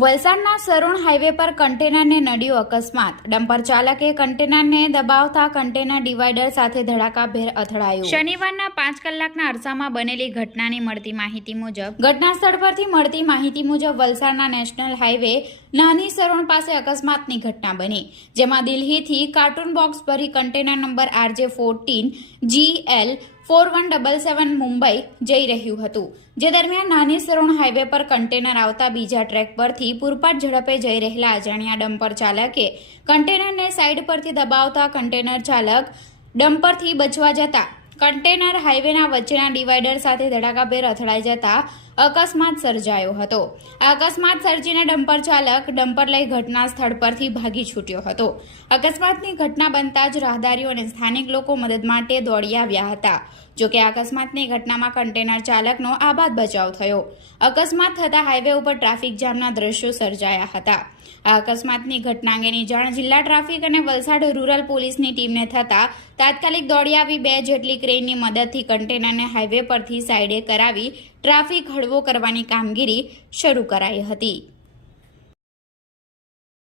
વલસાડના સરુણ હાઈવે પર કન્ટેનરને નડ્યો અકસ્માત. ડમ્પર ચાલકે કન્ટેનરને દબાવતા કન્ટેનર ડિવાઈડર સાથે ધડાકાભેર અથડાયું. શનિવારના પાંચ કલાકના અરસામાં બનેલી ઘટનાની મળતી માહિતી મુજબ ઘટના સ્થળ પરથી મળતી માહિતી મુજબ વલસાડના નેશનલ હાઈવે નાની સરુણ પાસે અકસ્માતની ઘટના બની જેમાં દિલ્હીથી કાર્ટૂન બોક્સ ભરી container number RJ fourteen G L four one double seven Mumbai જઈ રહ્યું હતું. જે દરમિયાન નાની સરોણ હાઈવે પર કન્ટેનર આવતા બીજા ટ્રેક પરથી પૂરપાટ ઝડપે જઈ રહેલા અજાણ્યા ડમ્પર ચાલકે કન્ટેનરને સાઈડ પરથી દબાવતા કન્ટેનર ચાલક ડમ્પરથી બચવા જતા કન્ટેનર હાઈવેના વચ્ચેના ડિવાઈડર સાથે ધડાકાભેર અથડાઈ જતા અકસ્માત સર્જાયો હતો. અકસ્માત સર્જીને ડમ્પર ચાલક ડમ્પર લઈ ઘટના સ્થળ પરથી ભાગી છૂટ્યો હતો. અકસ્માતની ઘટના બનતા જ રાહદારીઓ અને સ્થાનિક લોકો મદદ માટે દોડી આવ્યા હતા. જોકે અકસ્માતની ઘટનામાં કન્ટેનર ચાલકનો આબાદ બચાવ થયો. અકસ્માત થતા હાઈવે ઉપર ટ્રાફિક જામના દ્રશ્યો સર્જાયા હતા. આ અકસ્માતની ઘટના અંગેની જાણ જિલ્લા ટ્રાફિક અને વલસાડ રૂરલ પોલીસની ટીમને થતા તાત્કાલિક દોડી આવી બે જેટલી ક્રેનની મદદથી કન્ટેનરને હાઈવે પરથી સાઈડે કરાવી ટ્રાફિક હળવો કરવાની કામગીરી શરૂ કરાઈ હતી.